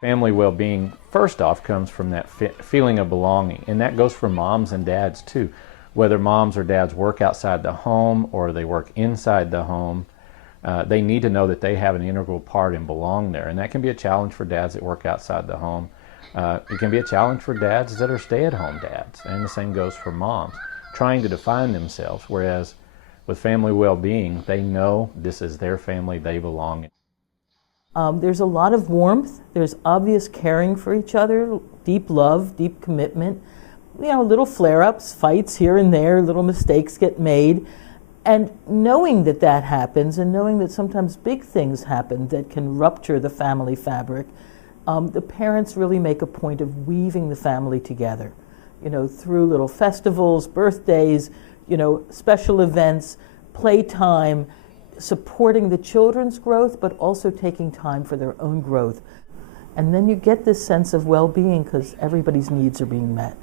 Family well-being, first off, comes from that feeling of belonging, and that goes for moms and dads too. Whether moms or dads work outside the home or they work inside the home, they need to know that they have an integral part and belong there, and that can be a challenge for dads that work outside the home. It can be a challenge for dads that are stay-at-home dads, and the same goes for moms, trying to define themselves, whereas with family well-being, they know this is their family, they belong. There's a lot of warmth, there's obvious caring for each other, deep love, deep commitment, little flare-ups, fights here and there, little mistakes get made, and knowing that that happens and knowing that sometimes big things happen that can rupture the family fabric, the parents really make a point of weaving the family together, through little festivals, birthdays, special events, playtime, supporting the children's growth, but also taking time for their own growth. And then you get this sense of well-being because everybody's needs are being met.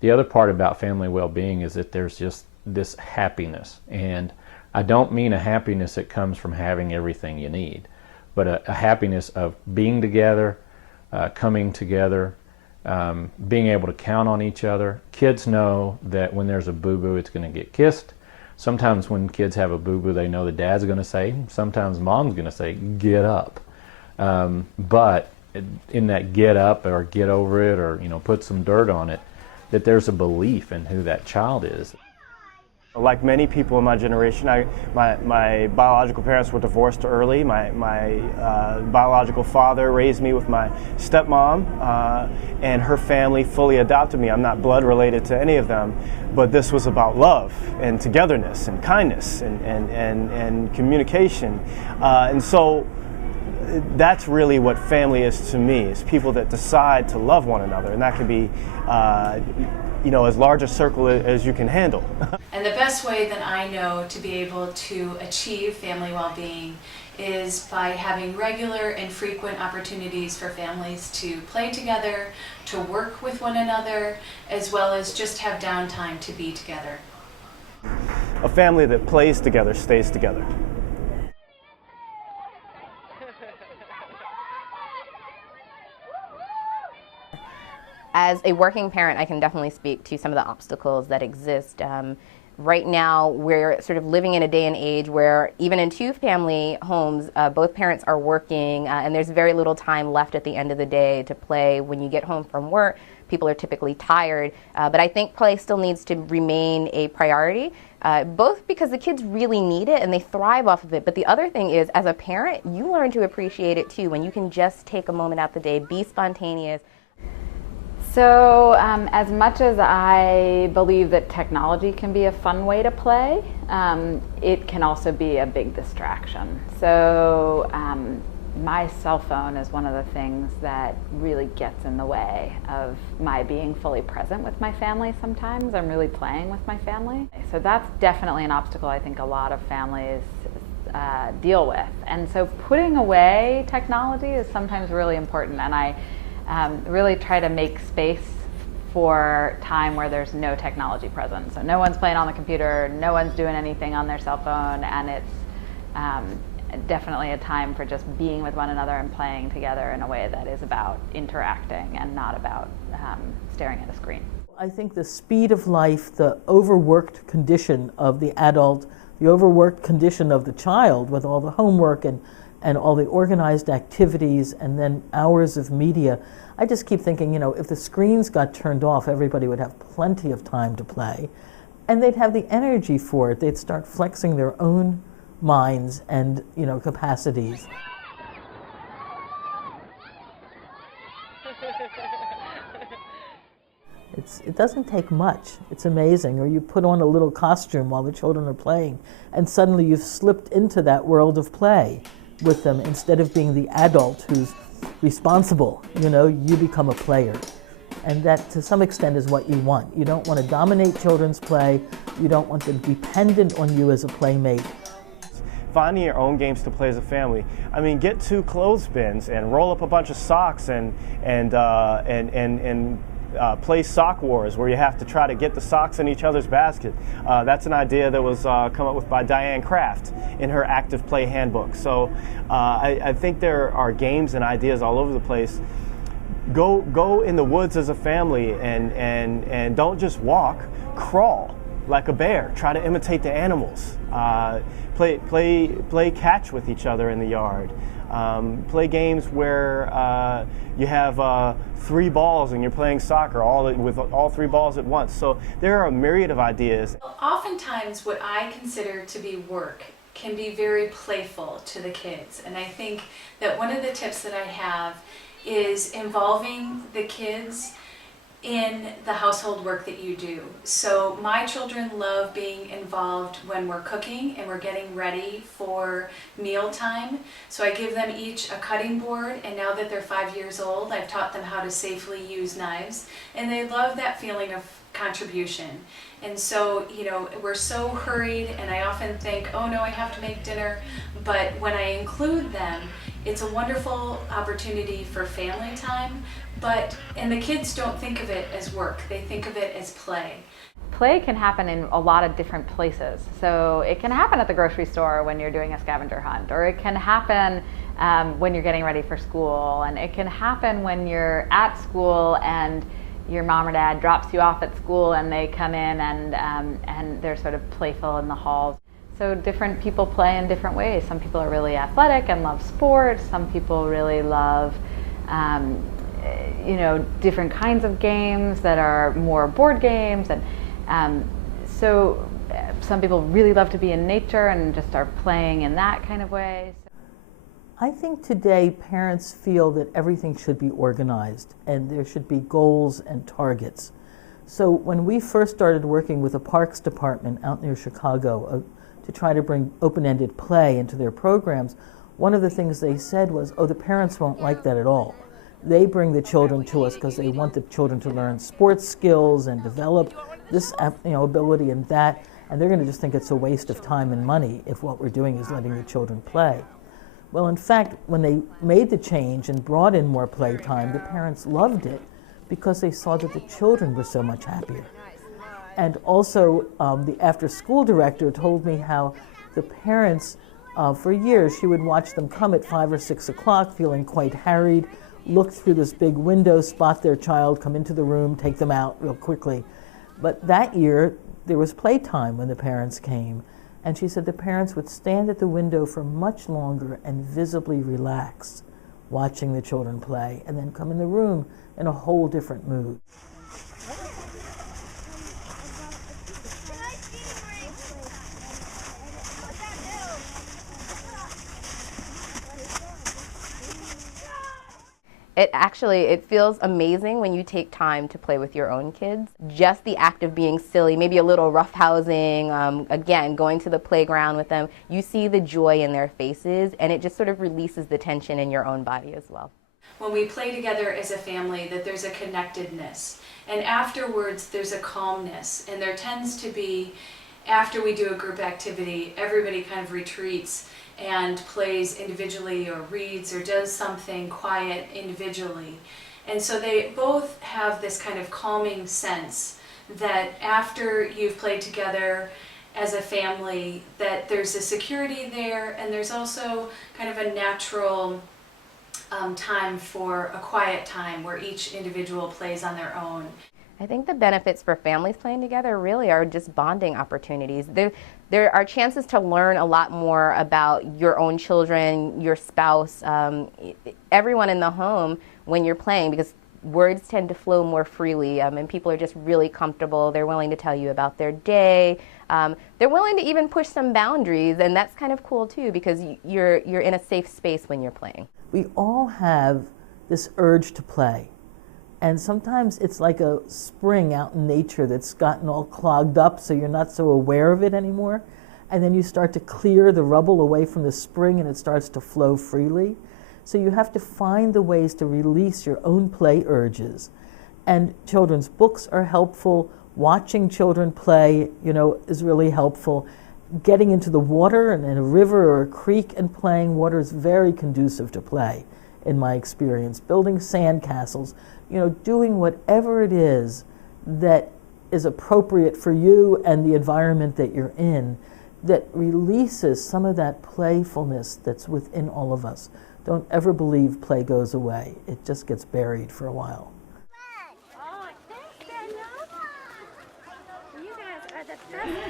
The other part about family well-being is that there's just this happiness. And I don't mean a happiness that comes from having everything you need, but a happiness of being together, coming together, being able to count on each other. Kids know that when there's a boo-boo, it's going to get kissed. Sometimes when kids have a boo-boo, they know the dad's going to say, sometimes mom's going to say, get up. But in that get up or get over it or put some dirt on it, that there's a belief in who that child is. Like many people in my generation, my biological parents were divorced early. My biological father raised me with my stepmom, and her family fully adopted me. I'm not blood related to any of them, but this was about love and togetherness and kindness and communication. And so that's really what family is to me, is people that decide to love one another, and that can be as large a circle as you can handle. And the best way that I know to be able to achieve family well-being is by having regular and frequent opportunities for families to play together, to work with one another, as well as just have downtime to be together. A family that plays together stays together. As a working parent, I can definitely speak to some of the obstacles that exist. Right now, we're sort of living in a day and age where even in two-family homes, both parents are working, and there's very little time left at the end of the day to play. When you get home from work, people are typically tired, but I think play still needs to remain a priority, both because the kids really need it and they thrive off of it, but the other thing is, as a parent, you learn to appreciate it too when you can just take a moment out the day, be spontaneous. So as much as I believe that technology can be a fun way to play, it can also be a big distraction. So my cell phone is one of the things that really gets in the way of my being fully present with my family sometimes. I'm really playing with my family. So that's definitely an obstacle I think a lot of families deal with. And so putting away technology is sometimes really important, and I really try to make space for time where there's no technology present. So no one's playing on the computer, no one's doing anything on their cell phone, and it's definitely a time for just being with one another and playing together in a way that is about interacting and not about staring at a screen. I think the speed of life, the overworked condition of the adult, the overworked condition of the child with all the homework and all the organized activities and then hours of media, I just keep thinking, if the screens got turned off, everybody would have plenty of time to play, and they'd have the energy for it. They'd start flexing their own minds and, capacities. It doesn't take much. It's amazing. Or you put on a little costume while the children are playing, and suddenly you've slipped into that world of play with them instead of being the adult who's responsible. You become a player. And that, to some extent, is what you want. You don't want to dominate children's play. You don't want them dependent on you as a playmate. finding your own games to play as a family. I mean, get 2 clothespins and roll up a bunch of socks and play sock wars, where you have to try to get the socks in each other's basket. That's an idea that was come up with by Diane Kraft in her active play handbook. So I think there are games and ideas all over the place. Go in the woods as a family and don't just walk, crawl like a bear. Try to imitate the animals. Play catch with each other in the yard. Play games where you have 3 balls and you're playing soccer with all 3 balls at once. So there are a myriad of ideas. Oftentimes what I consider to be work can be very playful to the kids, and I think that one of the tips that I have is involving the kids in the household work that you do. So my children love being involved when we're cooking and we're getting ready for mealtime. So I give them each a cutting board, and now that they're 5 years old, I've taught them how to safely use knives, and they love that feeling of contribution. And so, you know, we're so hurried, and I often think, oh no, I have to make dinner. But when I include them, it's a wonderful opportunity for family time. And the kids don't think of it as work, they think of it as play. Play can happen in a lot of different places. So it can happen at the grocery store when you're doing a scavenger hunt, or it can happen when you're getting ready for school, and it can happen when you're at school and your mom or dad drops you off at school and they come in and they're sort of playful in the halls. So different people play in different ways. Some people are really athletic and love sports. Some people really love different kinds of games that are more board games, and so some people really love to be in nature and just are playing in that kind of way. I think today parents feel that everything should be organized and there should be goals and targets. So when we first started working with the Parks Department out near Chicago to try to bring open-ended play into their programs, one of the things they said was, oh, the parents won't like that at all. They bring the children to us because they want the children to learn sports skills and develop this ability and that, and they're going to just think it's a waste of time and money if what we're doing is letting the children play. Well, in fact, when they made the change and brought in more playtime, the parents loved it because they saw that the children were so much happier. And also, the after-school director told me how the parents, for years, she would watch them come at 5 or 6 o'clock feeling quite harried, look through this big window, spot their child, come into the room, take them out real quickly. But that year, there was playtime when the parents came. And she said the parents would stand at the window for much longer and visibly relax, watching the children play, and then come in the room in a whole different mood. It feels amazing when you take time to play with your own kids. Just the act of being silly, maybe a little roughhousing, again, going to the playground with them, you see the joy in their faces, and it just sort of releases the tension in your own body as well. When we play together as a family, that there's a connectedness, and afterwards there's a calmness, and there tends to be, after we do a group activity, everybody kind of retreats and plays individually or reads or does something quiet individually. And so they both have this kind of calming sense that after you've played together as a family, that there's a security there, and there's also kind of a natural time for a quiet time where each individual plays on their own. I think the benefits for families playing together really are just bonding opportunities. There are chances to learn a lot more about your own children, your spouse, everyone in the home when you're playing, because words tend to flow more freely, and people are just really comfortable. They're willing to tell you about their day. They're willing to even push some boundaries, and that's kind of cool too, because you're in a safe space when you're playing. We all have this urge to play. And sometimes it's like a spring out in nature that's gotten all clogged up so you're not so aware of it anymore. And then you start to clear the rubble away from the spring and it starts to flow freely. So you have to find the ways to release your own play urges. And children's books are helpful. Watching children play, is really helpful. getting into the water and in a river or a creek and playing. Water is very conducive to play, in my experience. Building sand castles, doing whatever it is that is appropriate for you and the environment that you're in, that releases some of that playfulness that's within all of us. Don't ever believe play goes away. It just gets buried for a while. Oh, thanks, Daniel. You guys are the best